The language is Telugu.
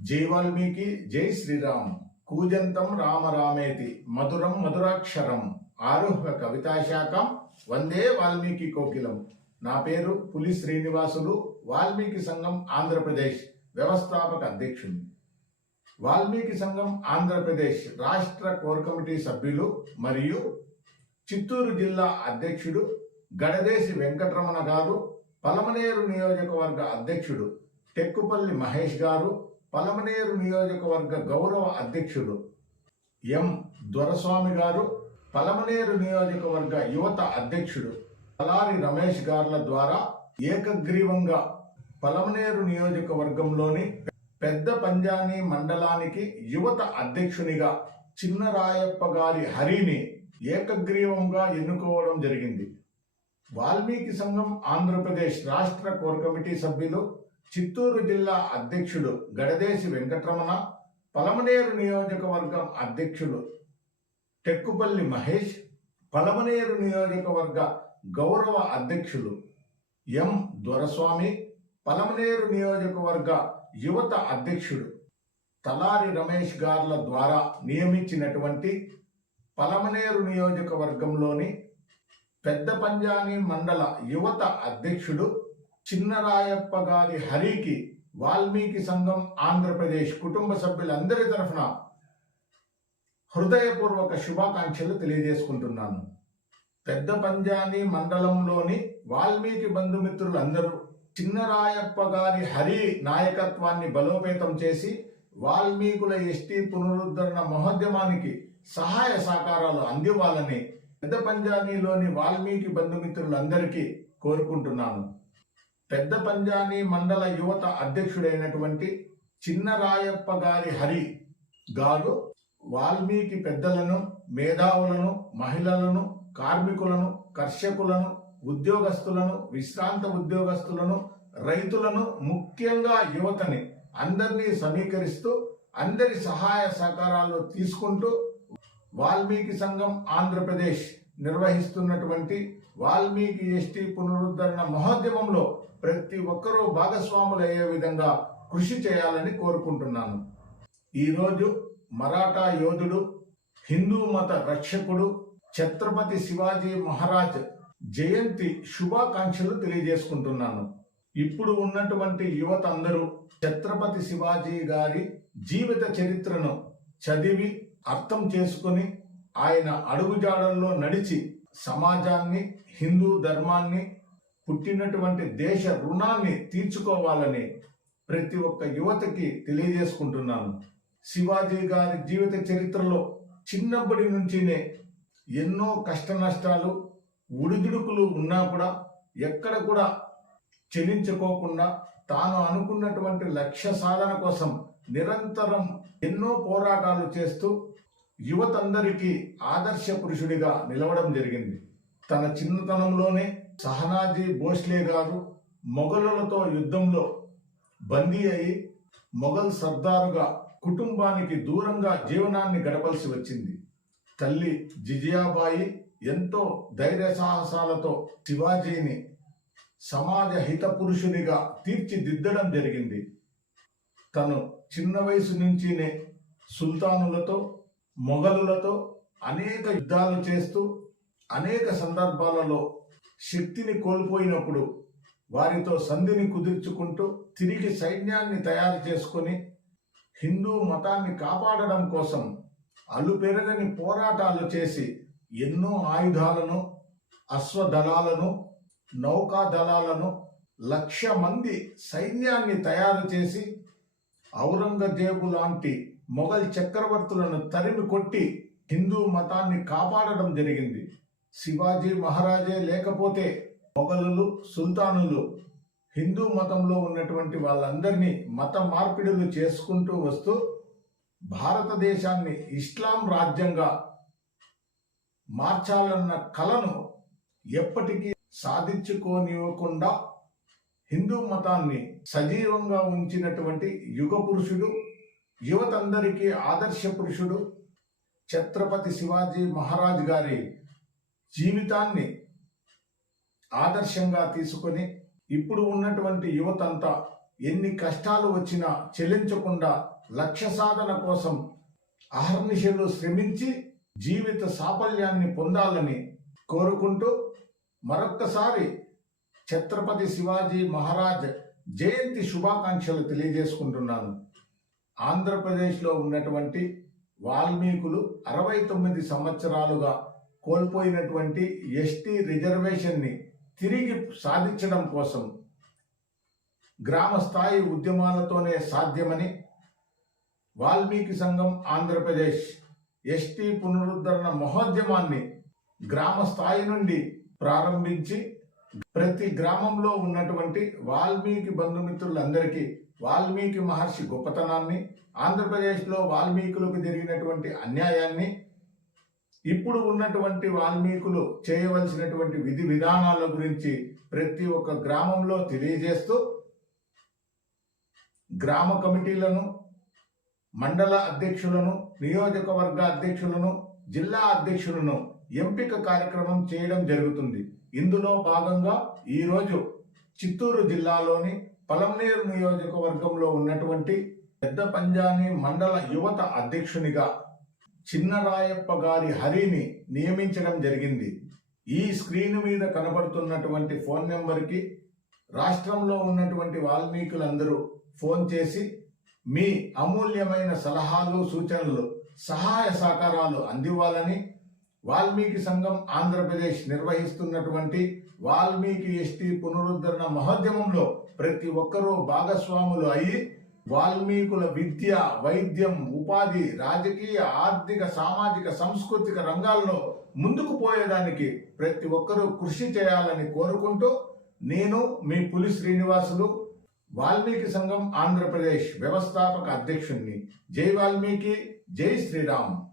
జై వాల్మీకి జై శ్రీరామ్. కూజంతం రామ రామేతి. మధురం మధురాక్షరం. ఆరుహ్య కవితాశాఖం వందే వాల్మీకి కోకిలం. నా పేరు పులి శ్రీనివాసులు. వాల్మీకి సంఘం ఆంధ్రప్రదేశ్ వ్యవస్థాపక అధ్యక్షుడు వాల్మీకి సంఘం ఆంధ్రప్రదేశ్ రాష్ట్ర కోర్ కమిటీ సభ్యులు మరియు చిత్తూరు జిల్లా అధ్యక్షుడు గడదేశి వెంకటరమణ గారు పలమనేరు నియోజకవర్గ అధ్యక్షుడు టెక్కుపల్లి మహేష్ గారు పలమనేరు నియోజకవర్గ గౌరవ అధ్యక్షుడు ఎం. దొరస్వామి గారు పలమనేరు నియోజకవర్గ యువత అధ్యక్షుడు పలారి రమేష్ గార్ల ద్వారా ఏకగ్రీవంగా పలమనేరు నియోజకవర్గంలోని పెద్ద పంజాని మండలానికి యువత అధ్యక్షునిగా చిన్నరాయప్ప గారి హరిని ఏకగ్రీవంగా ఎన్నుకోవడం జరిగింది. వాల్మీకి సంఘం ఆంధ్రప్రదేశ్ రాష్ట్ర కోర్ కమిటీ సభ్యులు చిత్తూరు జిల్లా అధ్యక్షుడు గడదేశి వెంకటరమణ పలమనేరు నియోజకవర్గం అధ్యక్షుడు టెక్కుపల్లి మహేష్ పలమనేరు నియోజకవర్గ గౌరవ అధ్యక్షులు ఎం దొరస్వామి పలమనేరు నియోజకవర్గ యువత అధ్యక్షుడు తలారి రమేష్ గార్ల ద్వారా నియమించినటువంటి పలమనేరు నియోజకవర్గంలోని పెద్ద పంజాని మండల యువత అధ్యక్షుడు చిన్నరాయప్ప గారి హరికి వాల్మీకి సంఘం ఆంధ్రప్రదేశ్ కుటుంబ సభ్యులందరి తరఫున హృదయపూర్వక శుభాకాంక్షలు తెలియజేసుకుంటున్నాను. పెద్ద పంజాని మండలంలోని వాల్మీకి బంధుమిత్రులందరూ చిన్నరాయప్ప గారి హరి నాయకత్వాన్ని బలోపేతం చేసి వాల్మీకుల ఎస్టీ పునరుద్ధరణ మహోద్యమానికి సహాయ సహకారాలు అందివ్వాలని పెద్ద పంజానీలోని వాల్మీకి బంధుమిత్రులందరికీ కోరుకుంటున్నాను. పెద్ద పంజాని మండల యువత అధ్యక్షుడైనటువంటి చిన్నరాయప్ప గారి హరి గారు వాల్మీకి పెద్దలను మేధావులను మహిళలను కార్మికులను కర్షకులను ఉద్యోగస్తులను విశ్రాంత ఉద్యోగస్తులను రైతులను ముఖ్యంగా యువతని అందరినీ సమీకరిస్తూ అందరి సహాయ సహకారాలు తీసుకుంటూ వాల్మీకి సంఘం ఆంధ్రప్రదేశ్ నిర్వహిస్తున్నటువంటి వాల్మీకి ఎస్టీ పునరుద్ధరణ మహోద్యమంలో ప్రతి ఒక్కరూ భాగస్వాములు అయ్యే విధంగా కృషి చేయాలని కోరుకుంటున్నాను. ఈరోజు మరాఠా యోధుడు హిందూ మత రక్షకుడు ఛత్రపతి శివాజీ మహారాజ్ జయంతి శుభాకాంక్షలు తెలియజేసుకుంటున్నాను. ఇప్పుడు ఉన్నటువంటి యువత అందరూ ఛత్రపతి శివాజీ గారి జీవిత చరిత్రను చదివి అర్థం చేసుకుని ఆయన అడుగుజాడల్లో నడిచి సమాజాన్ని హిందూ ధర్మాన్ని పుట్టినటువంటి దేశ రుణాన్ని తీర్చుకోవాలని ప్రతి ఒక్క యువతకి తెలియజేసుకుంటున్నాను. శివాజీ గారి జీవిత చరిత్రలో చిన్నప్పటి నుంచినే ఎన్నో కష్ట నష్టాలు ఉడిదుడుకులు ఉన్నా కూడా ఎక్కడ కూడా చెలించుకోకుండా తాను అనుకున్నటువంటి లక్ష్య సాధన కోసం నిరంతరం ఎన్నో పోరాటాలు చేస్తూ యువతందరికీ ఆదర్శ పురుషుడిగా నిలవడం జరిగింది. తన చిన్నతనంలోనే సహనాజీ భోస్లే గారు మొఘలులతో యుద్ధంలో బందీ అయి మొఘల్ సర్దారుగా కుటుంబానికి దూరంగా జీవనాన్ని గడపలసి వచ్చింది. తల్లి జిజియాబాయి ఎంతో ధైర్య సాహసాలతో శివాజీని సమాజ హిత పురుషునిగా తీర్చిదిద్దడం జరిగింది. తను చిన్న వయసు నుంచినే సుల్తానులతో మొఘలులతో అనేక యుద్ధాలు చేస్తూ అనేక సందర్భాలలో శక్తిని కోల్పోయినప్పుడు వారితో సంధిని కుదుర్చుకుంటూ తిరిగి సైన్యాన్ని తయారు చేసుకొని హిందూ మతాన్ని కాపాడడం కోసం అలుపెరగని పోరాటాలు చేసి ఎన్నో ఆయుధాలను అశ్వదళాలను నౌకా దళాలను లక్ష మంది సైన్యాన్ని తయారు చేసి ఔరంగజేబు లాంటి మొఘల్ చక్రవర్తులను తరిమి కొట్టి హిందూ మతాన్ని కాపాడడం జరిగింది. శివాజీ మహారాజే లేకపోతే మొఘలులు సుల్తానులు హిందూ మతంలో ఉన్నటువంటి వాళ్ళందరినీ మత మార్పిడులు చేసుకుంటూ వస్తూ భారతదేశాన్ని ఇస్లాం రాజ్యంగా మార్చాలన్న కలను ఎప్పటికీ సాధించుకోనివ్వకుండా హిందూ మతాన్ని సజీవంగా ఉంచినటువంటి యుగ పురుషుడు యువతందరికీ ఆదర్శ పురుషుడు ఛత్రపతి శివాజీ మహారాజ్ గారి జీవితాన్ని ఆదర్శంగా తీసుకొని ఇప్పుడు ఉన్నటువంటి యువతంతా ఎన్ని కష్టాలు వచ్చినా చెల్లించకుండా లక్ష్య సాధన కోసం అహర్నిశలు శ్రమించి జీవిత సాఫల్యాన్ని పొందాలని కోరుకుంటూ మరొక్కసారి ఛత్రపతి శివాజీ మహారాజ్ జయంతి శుభాకాంక్షలు తెలియజేసుకుంటున్నాను. ఆంధ్రప్రదేశ్లో ఉన్నటువంటి వాల్మీకులు అరవై తొమ్మిది సంవత్సరాలుగా కోల్పోయినటువంటి ఎస్టీ రిజర్వేషన్ని తిరిగి సాధించడం కోసం గ్రామ స్థాయి ఉద్యమాలతోనే సాధ్యమని వాల్మీకి సంఘం ఆంధ్రప్రదేశ్ ఎస్టీ పునరుద్ధరణ మహోద్యమాన్ని గ్రామ స్థాయి నుండి ప్రారంభించి ప్రతి గ్రామంలో ఉన్నటువంటి వాల్మీకి బంధుమిత్రులందరికీ వాల్మీకి మహర్షి గొప్పతనాన్ని ఆంధ్రప్రదేశ్లో వాల్మీకులకు జరిగినటువంటి అన్యాయాన్ని ఇప్పుడు ఉన్నటువంటి వాల్మీకులు చేయవలసినటువంటి విధి విధానాల గురించి ప్రతి ఒక్క గ్రామంలో తెలియజేస్తూ గ్రామ కమిటీలను మండల అధ్యక్షులను నియోజకవర్గ అధ్యక్షులను జిల్లా అధ్యక్షులను ఎంపిక కార్యక్రమం చేయడం జరుగుతుంది. ఇందులో భాగంగా ఈరోజు చిత్తూరు జిల్లాలోని పలంనేరు నియోజకవర్గంలో ఉన్నటువంటి పెద్ద పంజాని మండల యువత అధ్యక్షునిగా చిన్నరాయప్ప గారి హరిని నియమించడం జరిగింది. ఈ స్క్రీన్ మీద కనబడుతున్నటువంటి ఫోన్ నెంబర్కి రాష్ట్రంలో ఉన్నటువంటి వాల్మీకులందరూ ఫోన్ చేసి మీ అమూల్యమైన సలహాలు సూచనలు సహాయ సహకారాలు అందివ్వాలని వాల్మీకి సంఘం ఆంధ్రప్రదేశ్ నిర్వహిస్తున్నటువంటి వాల్మీకి ఎస్టీ పునరుద్ధరణ మహోద్యమంలో ప్రతి ఒక్కరూ భాగస్వాములు అయి వాల్మీకుల విద్య వైద్యం ఉపాధి రాజకీయ ఆర్థిక సామాజిక సాంస్కృతిక రంగాల్లో ముందుకు పోయేదానికి ప్రతి ఒక్కరూ కృషి చేయాలని కోరుకుంటూ నేను మీ పులి శ్రీనివాసులు వాల్మీకి సంఘం ఆంధ్రప్రదేశ్ వ్యవస్థాపక అధ్యక్షుణ్ణి. జై వాల్మీకి జై శ్రీరామ్.